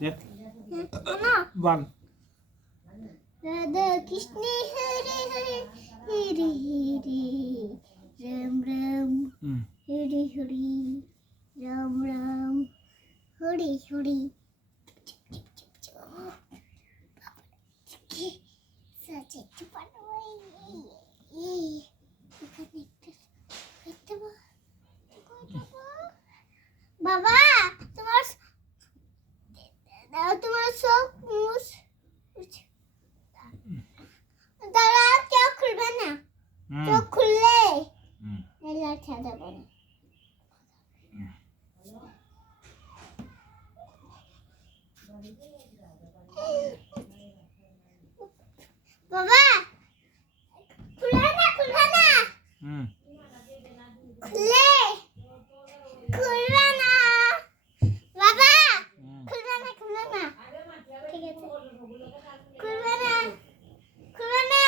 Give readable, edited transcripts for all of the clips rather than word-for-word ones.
দেখ না বান রাধা কৃষ্ণ হরে হরে হরে হরে রাম রাম হরে হরে রাম রাম হরে হরে সাথে পারোই এই এখানে একটা বাবা তোমার তোমার সব মুস দাঁড়া চোখ খুলবে না চোখ খুললে এলা ছাড়া বলে বাবা খুলবে না খুলবে না খুলে খুলবে না বাবা খুলবে না খুলবে না ঠিক আছে খুলবে না খুলবে না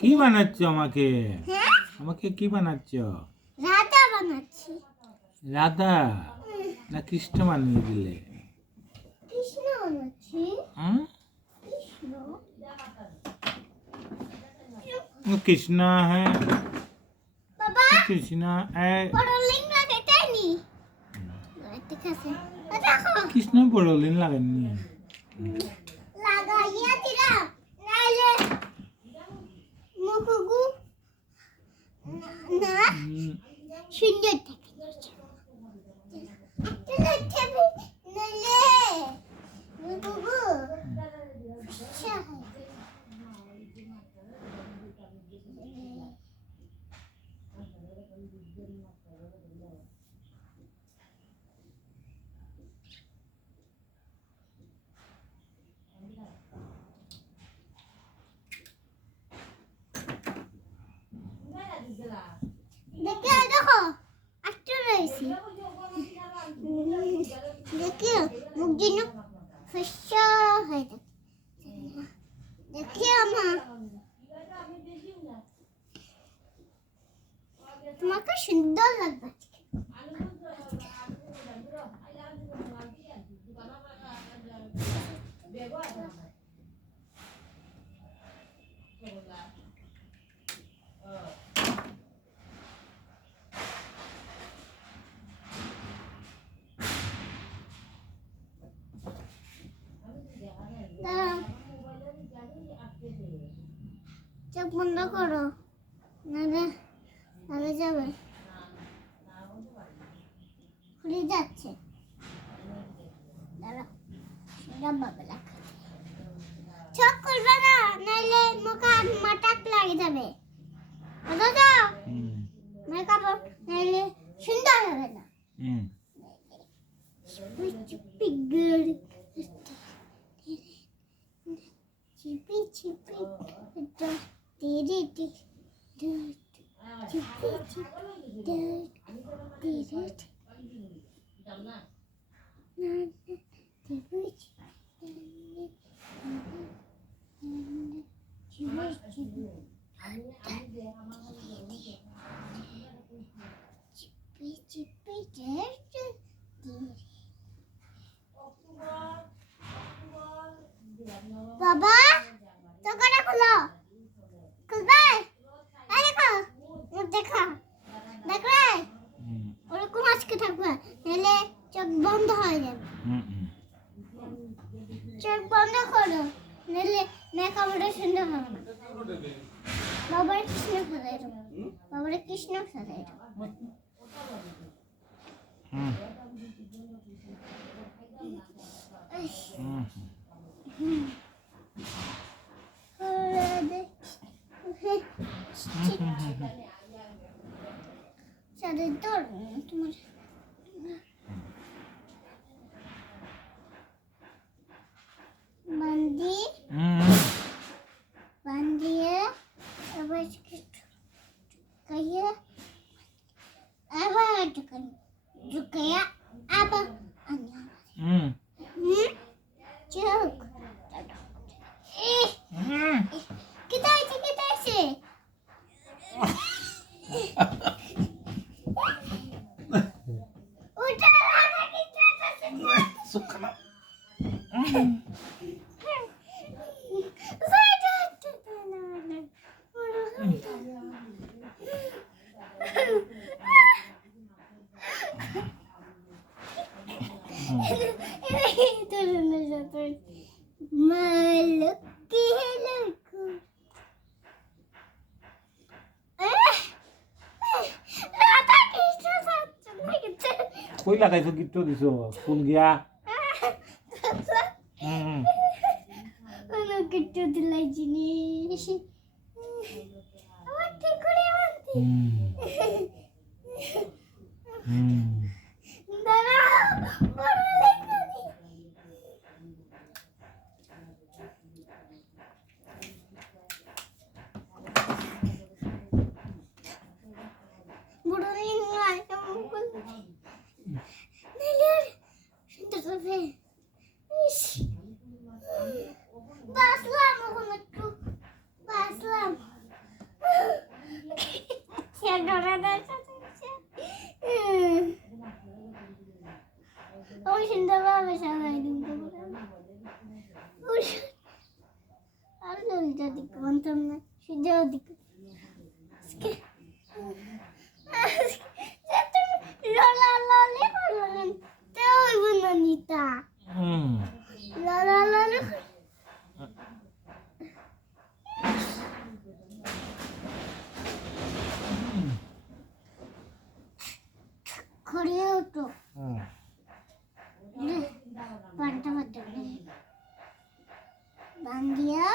কি বানাচ্ছ আমাকে আমাকে কি বানাচ্ছ রাধা বানাচ্ছি রাধা না কৃষ্ণ বানিয়ে দিলে কৃষ্ণ বানাচ্ছি কৃষ্ণ कृष्णा है बाबा कृष्णा है परोलिंग लगाते नहीं कैसे देखो कृष्णा परोलिंग लगानी है लगाइए तेरा नाले मुकुगु ना सुंदर नाले मुकुगु देखो अच्छा रही देखिए मुझे ना फसा है देखिए माँ তোমাকে সুন্দর লাগবে চোখ বন্ধ করো নালে নালে যাবে খুলে যাচ্ছে দাঁড়াও সেটা বাবলা চোখ খুলবে না নাইলে মুখে মাটাক লাগে যাবে বুঝো তো মেকআপ নাইলে সুন্দর হবে না চিপি গুড চিপি চিপি तेरे चिपी चिपी तेरे बाबा तो कड़ा खुलो खुलबे এই দেখো দেখা দেখ রে ওরকম আজকে থাকবে নাহলে চোখ বন্ধ হয়ে যাবে চোখ বন্ধ করো নাহলে মেকআপটা সুন্দর হবে না বাবার কৃষ্ণ সাজাই দাও বাবার কৃষ্ণ সাজাই দাও সাদের তোর তোমার বান্দি বান্দিয়ে আবার kayak apa kan juga ya apa cuk kita sih udah lama kita suka nak কই লাগাইছো গিট্টো দিছো ফুল গিয়া গিট্টো দিলাই জিনিস আমার ঠিক করে বানতে দাঁড়া বড় লেখা দি বড় লেখা কেমন করলি সুন্দর হবে বাসলাম ওখানে একটু বাসলাম ওই সুন্দরভাবে সাজাই দিতে আর ললিটা দিকে বানতাম না সুজাও দিকে ললা ললে বললেন তো ওই বন্ধনিতা ললা ললে খড়িয়ে উঠো পান্তা পাতা বান্দিয়া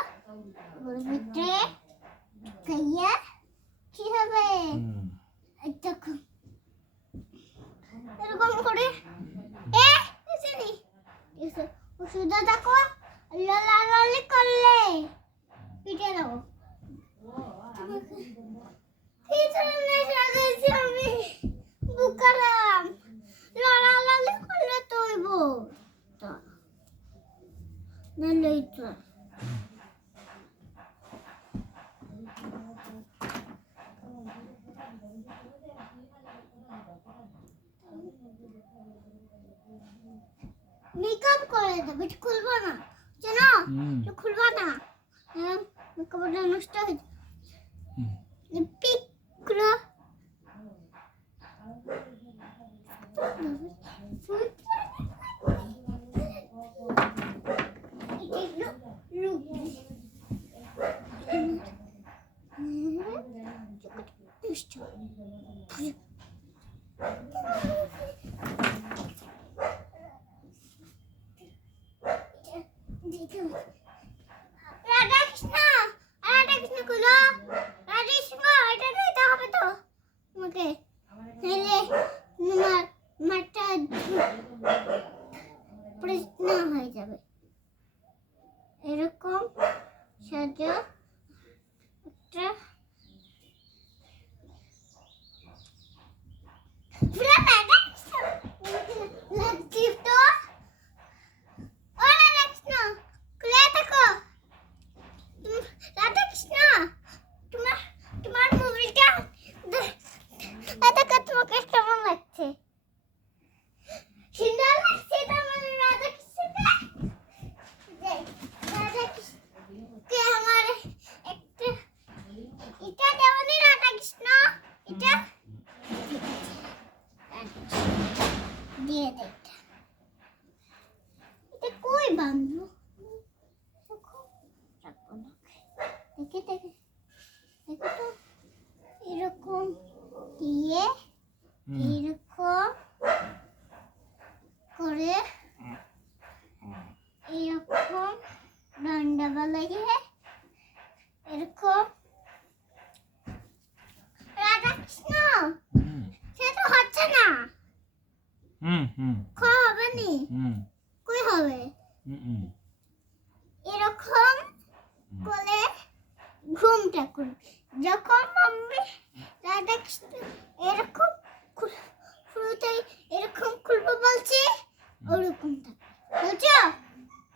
ওর ভিতরে খাইয়া কি হবে দেখো এরকম করে ওষুধটা দেখো লালি করলে পিঠে দেবো আমি বুকারাম লালি করলে তৈব নাহলেই তো মেকআপ করে দেবে খুলবো না জানো খুলবো না মেকআপটা নষ্ট হয়ে যাবে পিক খুলো রাধা কৃষ্ণ গুলো রাধা কৃষ্ণ এটা দিতে হবে তো তোমাকে নাহলে তোমার মাথা প্রশ্ন হয়ে যাবে এরকম সাজা একটা দিয়ে দে এটা কই বাঁধলো রাখবো না দেখে দেখো তো এরকম দিয়ে এরকম করে এরকম ডান্ডা বানাইয়ে এরকম না হুম সে তো হচ্ছে না হুম হুম খ হবে নি হুম কই হবে হুম এরকম করে ঘুমটা করবে যখন মাম্মি দাদা এরকম শুরুতে এরকম খুলবো বলছি ওরকম বুঝছো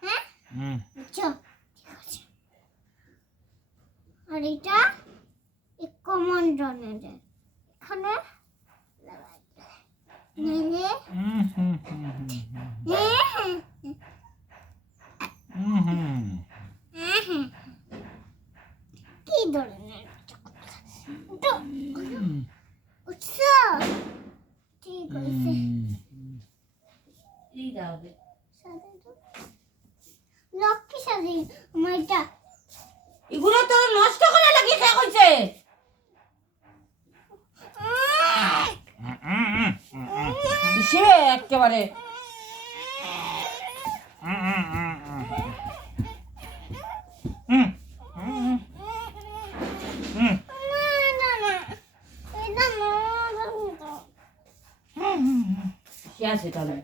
হ্যাঁ হুম বুঝছো ঠিক আছে আর এটা এক কমন ডোনেটের এখানে লাগাই নেলে হুম হুম হুম হুম কি ধরনের তো বুঝছো ঠিক আছে এই দাও রে। লক্ষ্মী সাজি আমারটা এগুলো তো নষ্ট করে লাগিয়েছে কইছে সে একেবারে না না এটা না সে আছে তাহলে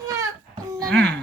না না